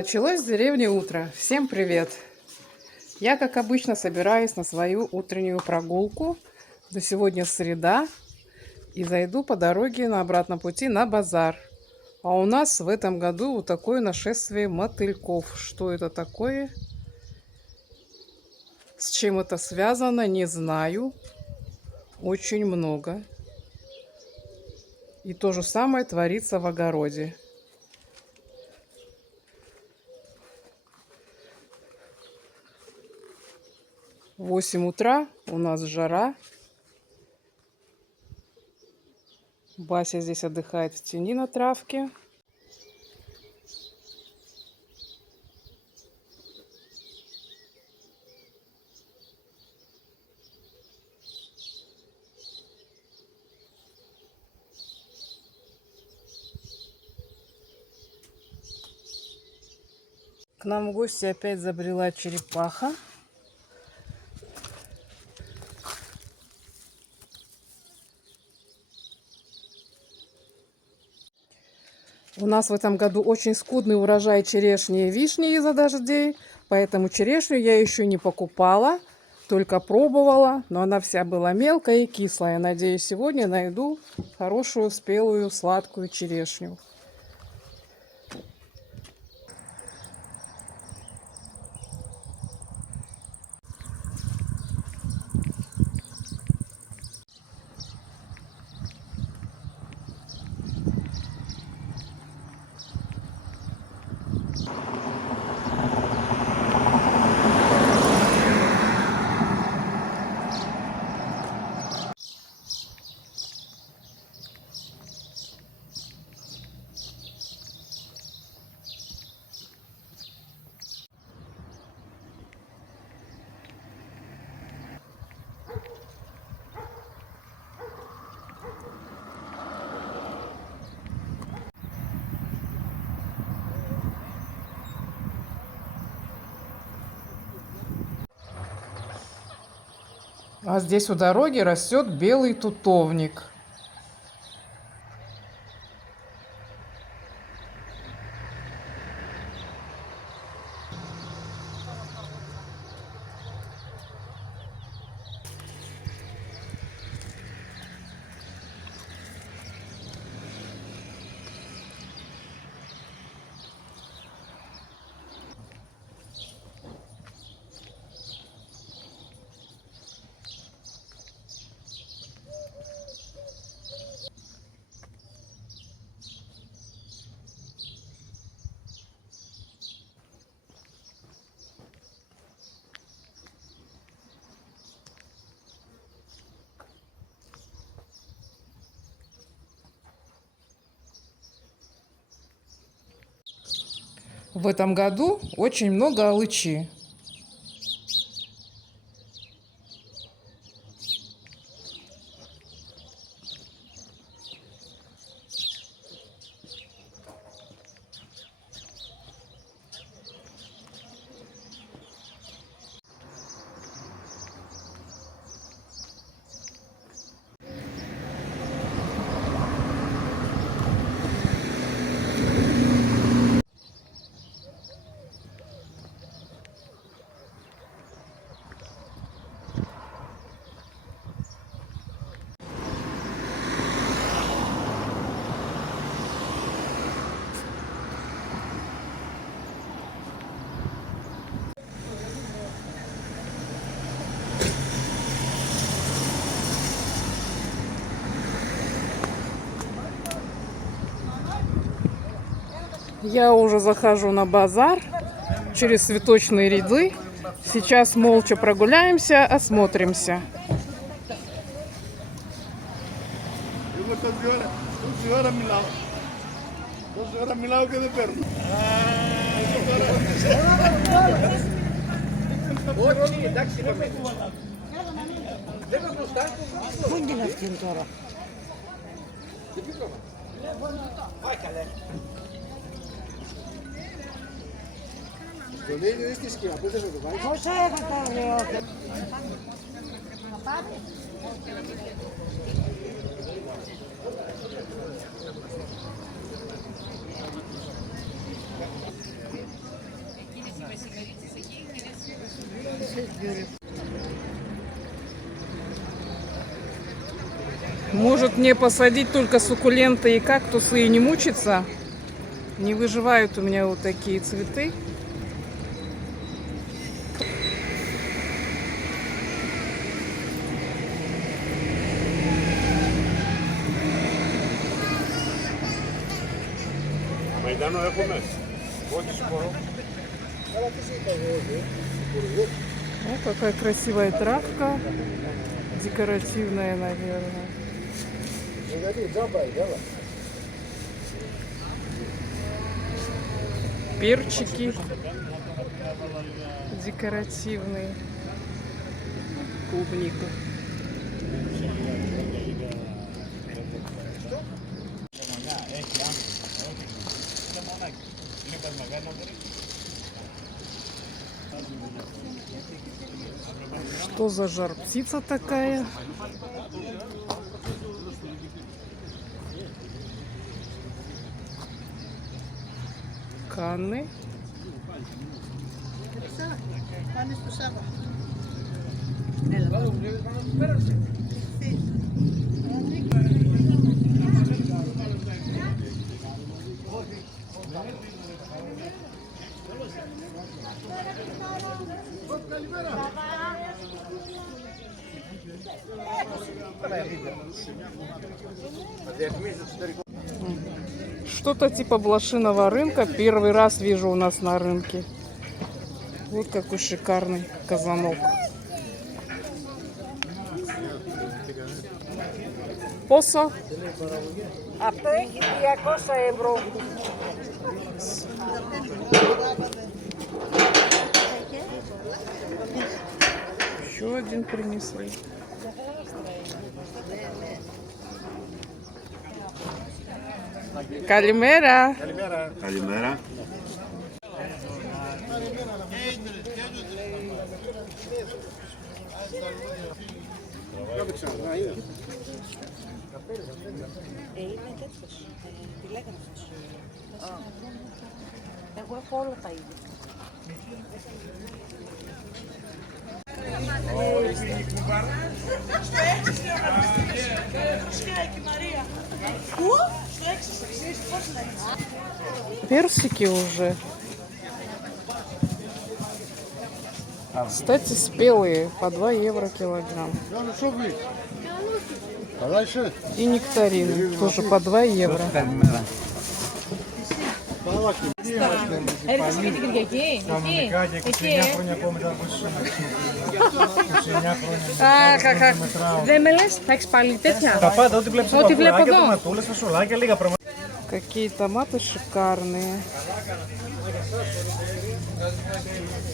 Началось в деревне утро. Всем привет! Я, как обычно, собираюсь на свою утреннюю прогулку. Да сегодня среда. И зайду по дороге на обратном пути на базар. А у нас в этом году вот такое нашествие мотыльков. Что это такое? С чем это связано, не знаю. Очень много. И то же самое творится в огороде. 8 утра, у нас жара. Бася здесь отдыхает в тени на травке. К нам в гости опять забрела черепаха. У нас в этом году очень скудный урожай черешни и вишни из-за дождей, поэтому черешню я еще не покупала, только пробовала, но она вся была мелкая и кислая. Надеюсь, сегодня найду хорошую, спелую, сладкую черешню. А здесь у дороги растет белый тутовник. В этом году очень много алычи. Я уже захожу на базар через цветочные ряды. Сейчас молча прогуляемся, осмотримся. Может мне посадить только суккуленты и кактусы и не мучиться? Не выживают у меня вот такие цветы. О, какая красивая травка. Декоративная, наверное. Перчики декоративные. Клубника. Что за жар птица такая? Канны. Что-то типа блошиного рынка. Первый раз вижу у нас на рынке. Вот какой шикарный казанок. Посо. Αυτό έχει 200 ευρώ. Еще один принесли. Καλημέρα. Καλημέρα. Είναι τέτοιος, τηλέγραφος. Εγώ έχω όλα τα ίδια. Персики уже. Кстати, спелые, по 2 евро килограмм. И нектарины, тоже по 2 евро. Έρχεσαι και την Κυριακή, δεν με λες, θα έχεις πάλι τέτοια. Τα πάντα, ό,τι βλέπεις Ό,τι βλέπω εδώ. τοματούλες, φασολάκια, λίγα πράγματα. Какие томаты шикарные.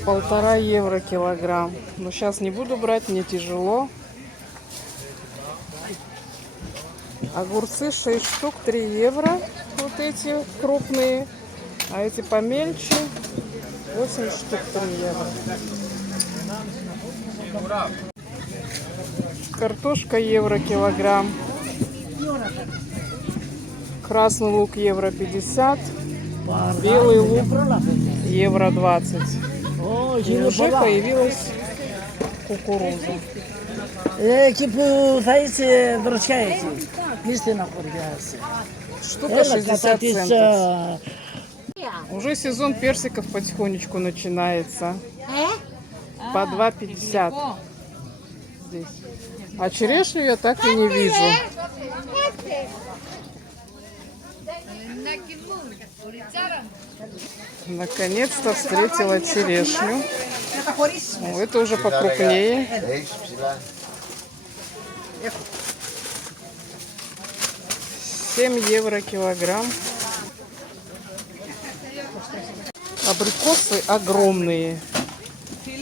1,5 евро килограмм. Но сейчас не буду брать, мне тяжело. Огурцы 6 штук, 3 евро. Вот эти крупные. А эти помельче 8 штук, 3 евро. Картошка евро килограмм. Красный лук евро 50. Белый лук евро 20. И уже появилась кукуруза. Εκεί που θα είσαι δροσιά έτσι, μη στεναχωριάσαι. Штука 60 центов. Уже сезон персиков потихонечку начинается. По 2,50 здесь. А черешню я так и не вижу. Наконец-то встретила черешню. О, это уже покрупнее. 7 евро килограмм. Абрикосы огромные.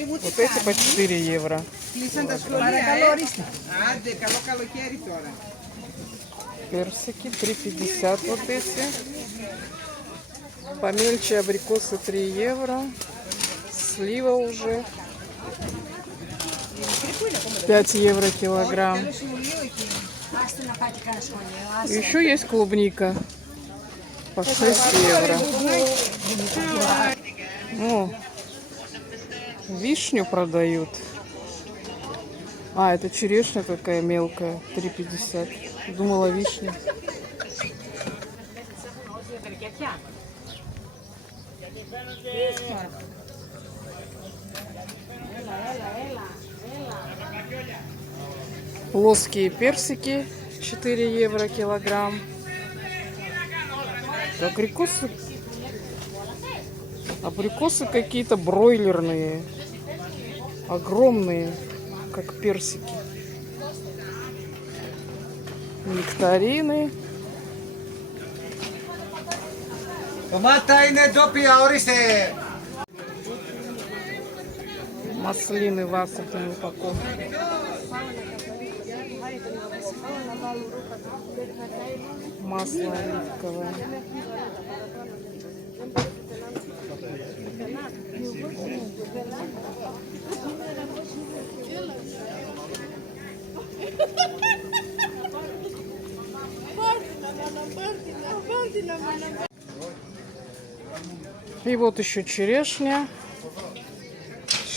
Вот эти по 4 евро. Персики 3,50 вот эти. Помельче абрикосы 3 евро. Слива уже 5 евро килограмм. Еще есть клубника по 6 евро. О, Вишню продают. А, это черешня такая мелкая, 3,50. Думала, вишня. Плоские персики 4 евро килограмм. Абрикосы. Абрикосы какие-то бройлерные. Огромные, как персики. Нектарины. Маслины в асортной упаковке. Масло оливковое. И вот еще черешня.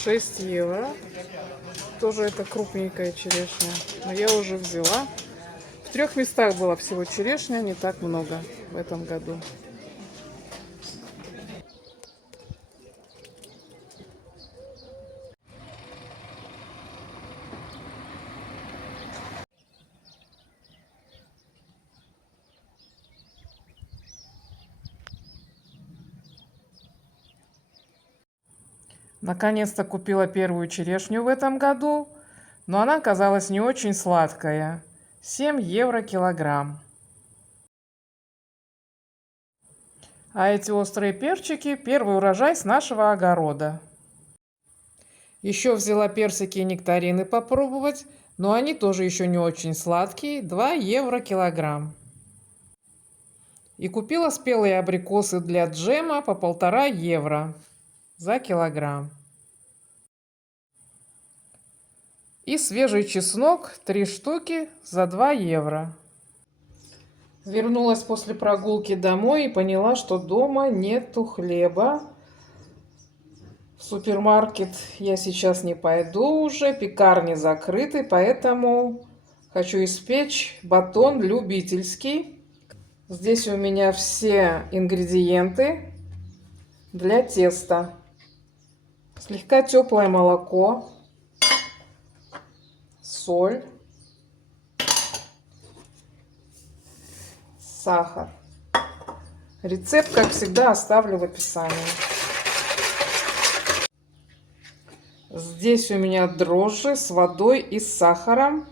6 евро. Тоже это крупненькая черешня. Но я уже взяла. В 3 местах было всего черешня, не так много в этом году. Наконец-то купила первую черешню в этом году, но она оказалась не очень сладкая. 7 евро килограмм. А эти острые перчики – первый урожай с нашего огорода. Еще взяла персики и нектарины попробовать, но они тоже еще не очень сладкие. 2 евро килограмм. И купила спелые абрикосы для джема по 1,5 евро за килограмм. И свежий чеснок 3 штуки за 2 евро. Вернулась после прогулки домой и поняла, что дома нету хлеба. В супермаркет я сейчас не пойду уже, пекарни закрыты, поэтому хочу испечь батон любительский. Здесь у меня все ингредиенты для теста. Слегка теплое молоко, соль, сахар. Рецепт, как всегда, оставлю в описании. Здесь у меня дрожжи с водой и с сахаром.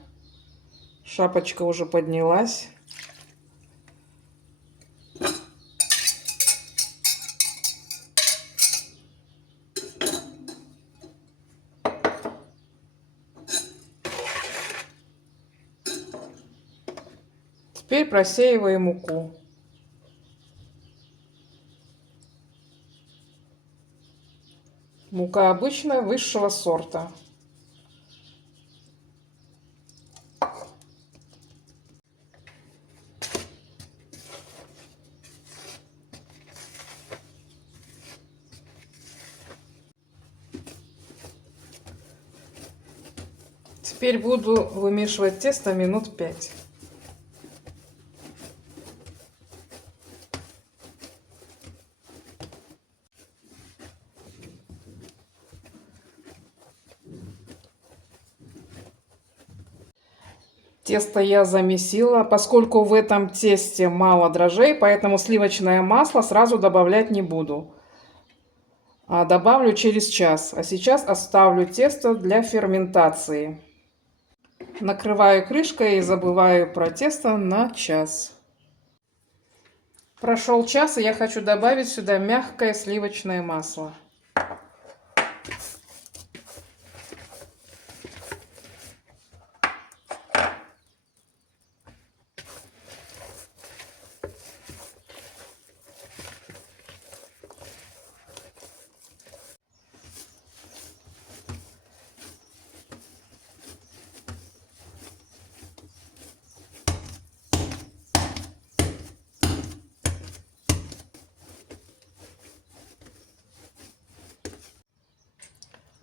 Шапочка уже поднялась. Теперь просеиваем муку. Мука обычная, высшего сорта. Теперь буду вымешивать тесто минут 5. Тесто я замесила, поскольку в этом тесте мало дрожжей, поэтому сливочное масло сразу добавлять не буду. Добавлю через час. А сейчас оставлю тесто для ферментации. Накрываю крышкой и забываю про тесто на час. Прошел час, и я хочу добавить сюда мягкое сливочное масло.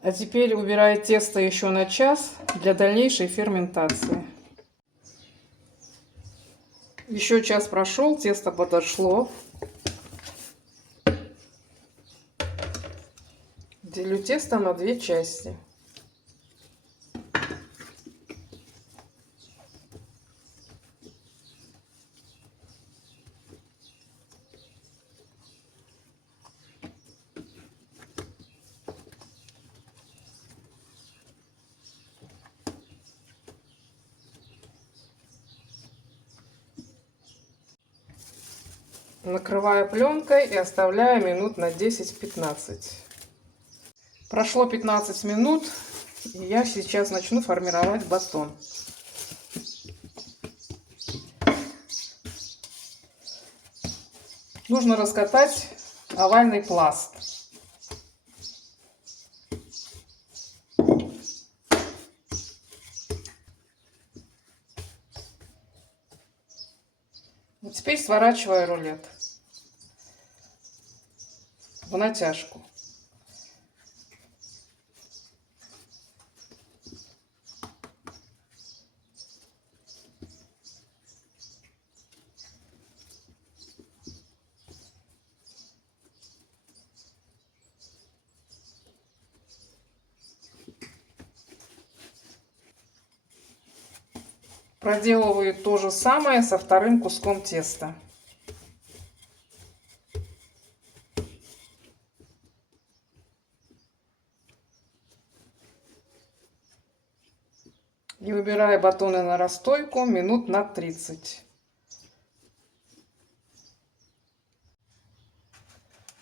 А теперь убираю тесто еще на час для дальнейшей ферментации. Еще час прошел, тесто подошло. Делю тесто на 2 части. Накрываю пленкой и оставляю минут на 10-15. Прошло 15 минут, и я сейчас начну формировать батон. Нужно раскатать овальный пласт. Вот теперь сворачиваю рулет в натяжку. Проделываю то же самое со вторым куском теста. И выбираю батоны на расстойку минут на 30.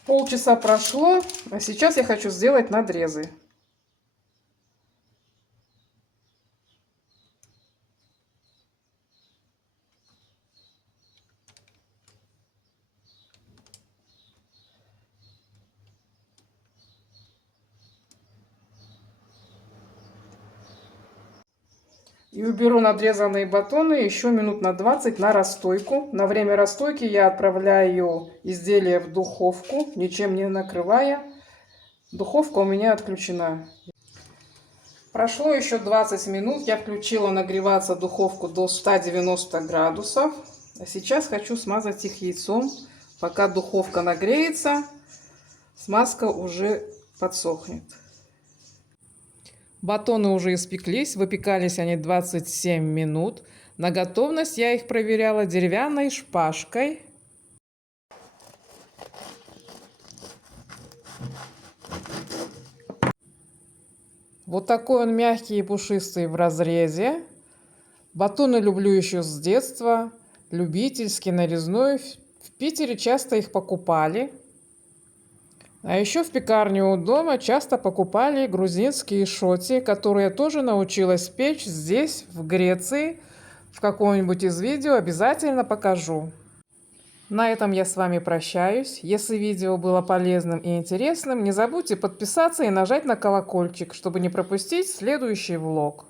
Полчаса прошло, а сейчас я хочу сделать надрезы. И уберу надрезанные батоны еще минут на 20 на расстойку. На время расстойки я отправляю изделие в духовку, ничем не накрывая. Духовка у меня отключена. Прошло еще 20 минут. Я включила нагреваться духовку до 190 градусов. А сейчас хочу смазать их яйцом. Пока духовка нагреется, смазка уже подсохнет. Батоны уже испеклись, выпекались они 27 минут. На готовность я их проверяла деревянной шпажкой. Вот такой он мягкий и пушистый в разрезе. Батоны люблю еще с детства. Любительский, нарезной. В Питере часто их покупали. А еще в пекарне у дома часто покупали грузинские шоти, которые я тоже научилась печь здесь, в Греции. В каком-нибудь из видео обязательно покажу. На этом я с вами прощаюсь. Если видео было полезным и интересным, не забудьте подписаться и нажать на колокольчик, чтобы не пропустить следующий влог.